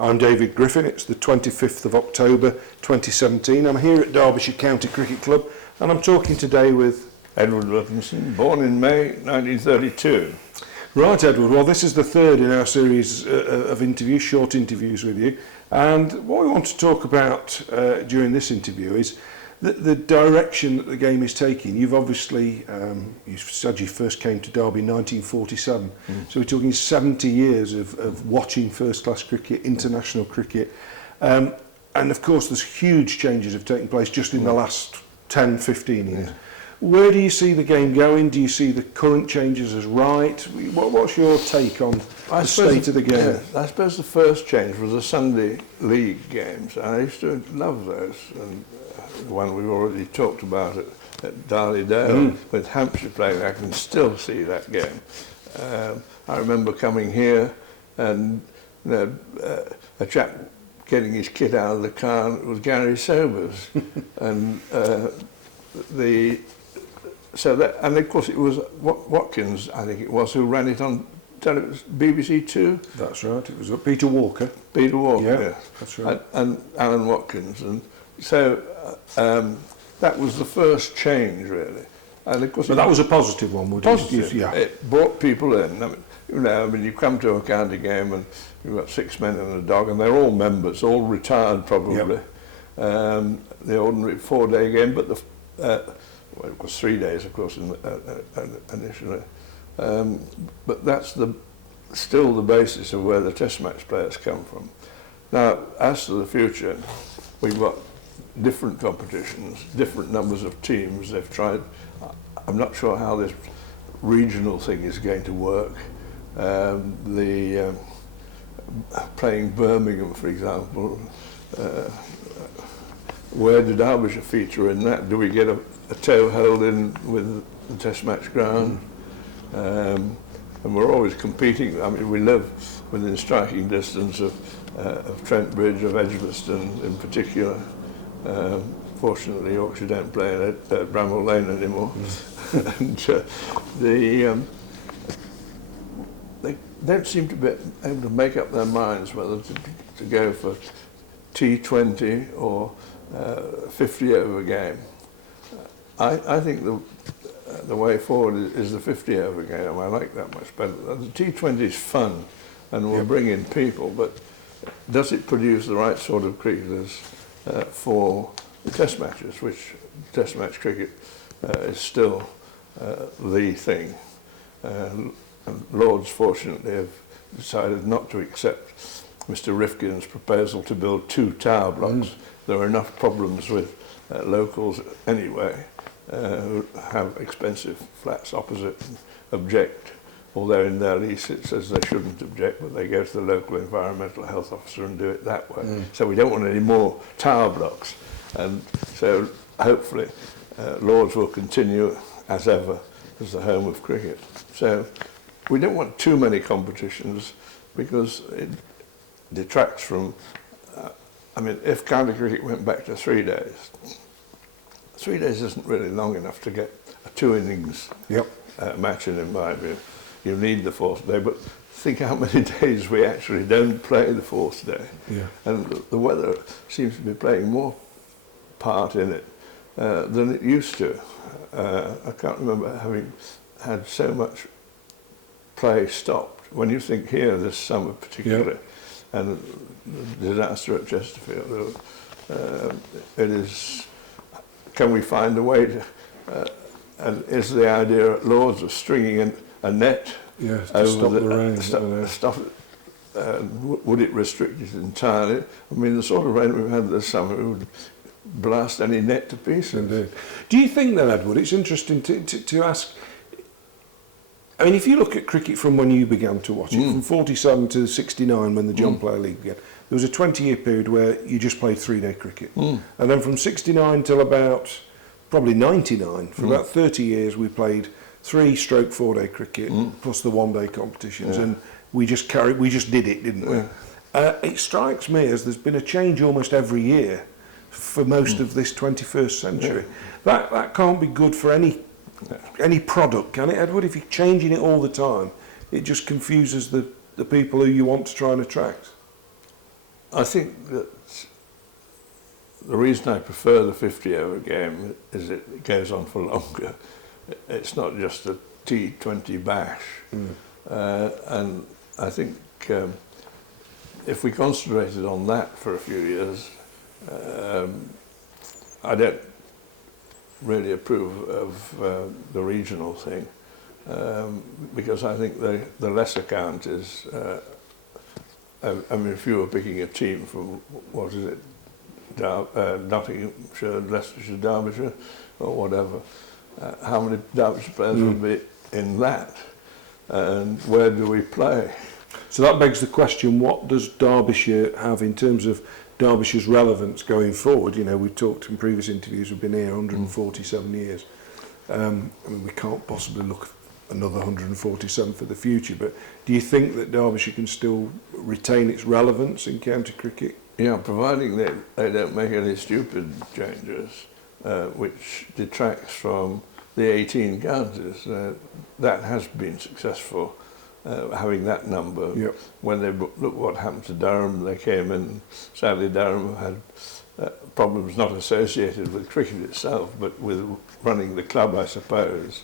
I'm David Griffin. It's the 25th of October 2017. I'm here at Derbyshire County Cricket Club and I'm talking today with Edward Wilkinson, born in May 1932. Right, Edward. Well, this is the third in our series of interviews, short interviews with you. And what we want to talk about during this interview is the direction that the game is taking. You've obviously, you said you first came to Derby in 1947. So we're talking 70 years of watching first-class cricket, international cricket. And of course, there's huge changes have taken place just in the last 10, 15 years. Yeah. Where do you see the game going? Do you see the current changes as right? What's your take on the state of the game? Yeah, I suppose the first change was the Sunday league games. I used to love those. And the one we've already talked about at Darley Dale with Hampshire playing, I can still see that game. I remember coming here and a chap getting his kit out of the car, and it was Gary Sobers. And and of course it was Watkins, I think it was, who ran it on BBC Two. That's right, it was Peter Walker. Peter Walker, yeah. That's right. And Alan Watkins. And so that was the first change, really. And of course, but that was a positive one, would positive. Yeah. It brought people in. I mean, you come to a county game and you've got 6 men and a dog, and they're all members, all retired probably. Yep. The ordinary 4-day game, but well, it was 3 days, of course, initially. But that's still the basis of where the Test match players come from. Now, as to the future, we've got different competitions, different numbers of teams. They've tried. I'm not sure how this regional thing is going to work. Playing Birmingham, for example, where did Derbyshire feature in that? Do we get a toe hold in with the Test match ground? And we're always competing. I mean, we live within striking distance of Trent Bridge, of Edgbaston in particular. Fortunately, Yorkshire don't play at Bramall Lane anymore. And they don't seem to be able to make up their minds whether to go for T20 or 50 over game. I think the way forward is the 50 over game. I like that much better. The T20 is fun and will bring in people, but does it produce the right sort of cricketers for the Test matches, which Test match cricket is still the thing. And Lords, fortunately, have decided not to accept Mr. Rifkin's proposal to build 2 tower blocks. There are enough problems with locals anyway, who have expensive flats opposite and object, although in their lease it says they shouldn't object, but they go to the local environmental health officer and do it that way. So we don't want any more tower blocks. And so hopefully Lords will continue as ever as the home of cricket. So we don't want too many competitions because it detracts from, I mean, if county cricket went back to 3 days, 3 days isn't really long enough to get a 2 innings match in my view. You need the 4th day, but think how many days we actually don't play the 4th day. Yeah. And the weather seems to be playing more part in it than it used to. I can't remember having had so much play stopped. When you think here this summer particularly, and the disaster at Chesterfield, it is, can we find a way to, and is the idea at Lords of stringing in a net to stop the rain? Stop it. Would it restrict it entirely? I mean, the sort of rain we've had this summer would blast any net to pieces. Indeed. Do you think then, Edward, it's interesting to ask, I mean, if you look at cricket from when you began to watch it, from 47 to 69 when the John Player League began, there was a 20-year period where you just played 3-day cricket. And then from 69 till about probably 99, for about 30 years we played 3/4-day cricket plus the 1-day competitions, and we just did it, didn't we? It strikes me as there's been a change almost every year for most of this 21st century. That can't be good for any product, can it, Edward? If you're changing it all the time, it just confuses the people who you want to try and attract. I think that the reason I prefer the 50-over game is it goes on for longer. It's not just a T20 bash. And I think if we concentrated on that for a few years, I don't really approve of the regional thing, because I think the lesser count is, I mean, if you were picking a team from, what is it, Nottinghamshire, Leicestershire, Derbyshire, or whatever, how many Derbyshire players would be in that? And where do we play? So that begs the question, what does Derbyshire have in terms of Derbyshire's relevance going forward? You know, we've talked in previous interviews, we've been here 147 years. I mean, we can't possibly look at another 147 for the future, but do you think that Derbyshire can still retain its relevance in county cricket? Yeah, providing they don't make any stupid changes, which detracts from the 18 counties. That has been successful, having that number. Yep. When they look what happened to Durham, they came in. Sadly, Durham had problems not associated with cricket itself, but with running the club, I suppose.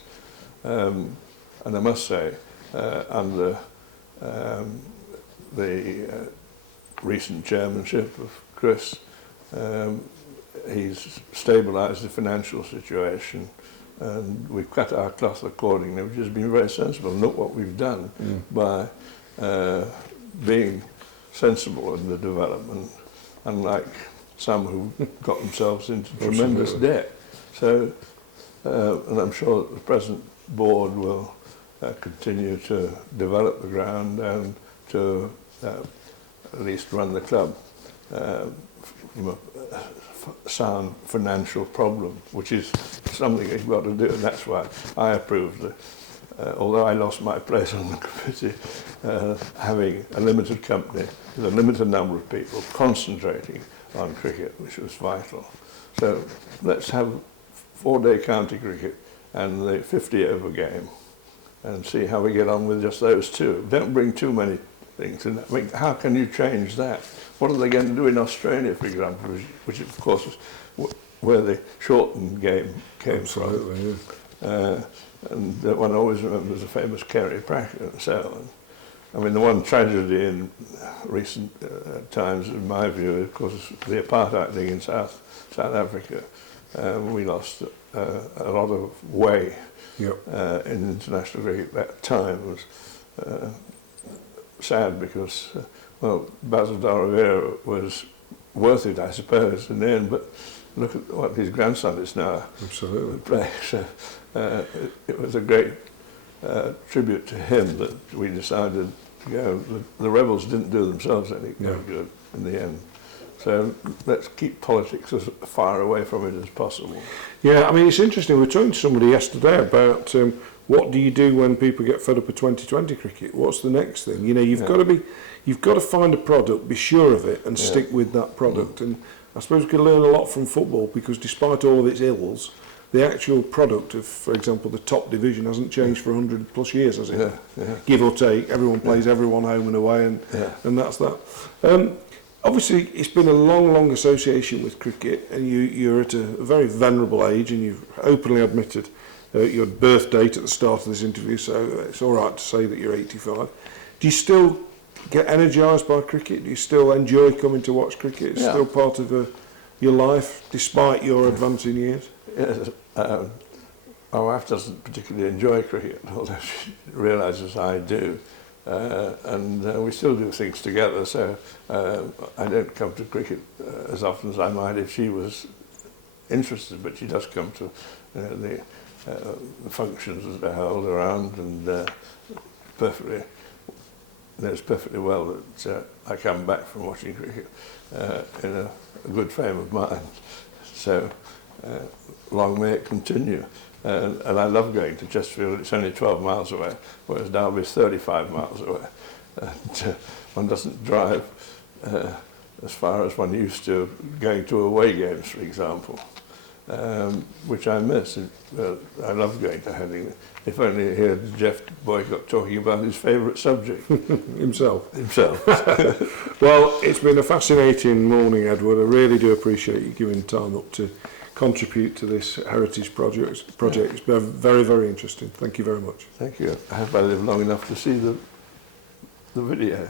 And I must say, under the recent chairmanship of Chris, he's stabilised the financial situation, and we've cut our cloth accordingly, which has been very sensible. And look what we've done by being sensible in the development, unlike some who got themselves into tremendous debt. So, and I'm sure that the present board will continue to develop the ground and to at least run the club from a sound financial problem, which is something you've got to do, and that's why I approved, although I lost my place on the committee, having a limited company with a limited number of people concentrating on cricket, which was vital. So let's have 4-day county cricket and the 50-over game and see how we get on with just those two. Don't bring too many things in. I mean, how can you change that? What are they going to do in Australia, for example, which of course is where the shortened game came Absolutely, from? Yeah. And one always remembers the famous Kerry Pracker and so on. I mean, the one tragedy in recent times, in my view, of course, is the apartheid thing in South Africa. We lost a lot of way in international cricket. That time was sad because, well, Basil D'Oliveira was worth it, I suppose, in the end, but look at what his grandson is now. Absolutely. Playing. So it was a great tribute to him that we decided to go. The rebels didn't do themselves any good in the end. So let's keep politics as far away from it as possible. Yeah, I mean, it's interesting. We were talking to somebody yesterday about what do you do when people get fed up of 2020 cricket? What's the next thing? You know, you've got to find a product, be sure of it, and stick with that product. And I suppose we can learn a lot from football, because despite all of its ills, the actual product of, for example, the top division hasn't changed for 100 plus years, has it? Give or take. Everyone plays everyone home and away, and that's that. Obviously, it's been a long association with cricket, and you're at a very venerable age, and you've openly admitted your birth date at the start of this interview, so it's all right to say that you're 85. Do you still get energised by cricket? Do you still enjoy coming to watch cricket? It's still part of your life, despite your advancing years? Yes. My wife doesn't particularly enjoy cricket, although she realises I do. And we still do things together, so I don't come to cricket as often as I might if she was interested, but she does come to the functions that are held around, and knows perfectly well that I come back from watching cricket in a good frame of mind. So long may it continue. And I love going to Chesterfield. It's only 12 miles away, whereas Derby is 35 miles away. And one doesn't drive as far as one used to going to away games, for example. which I miss. I love going to Headingley. If only I heard Jeff Boycott talking about his favourite subject. Himself. Well, it's been a fascinating morning, Edward. I really do appreciate you giving time up to contribute to this heritage project. It's been very, very interesting. Thank you very much. Thank you. I hope I live long enough to see the video.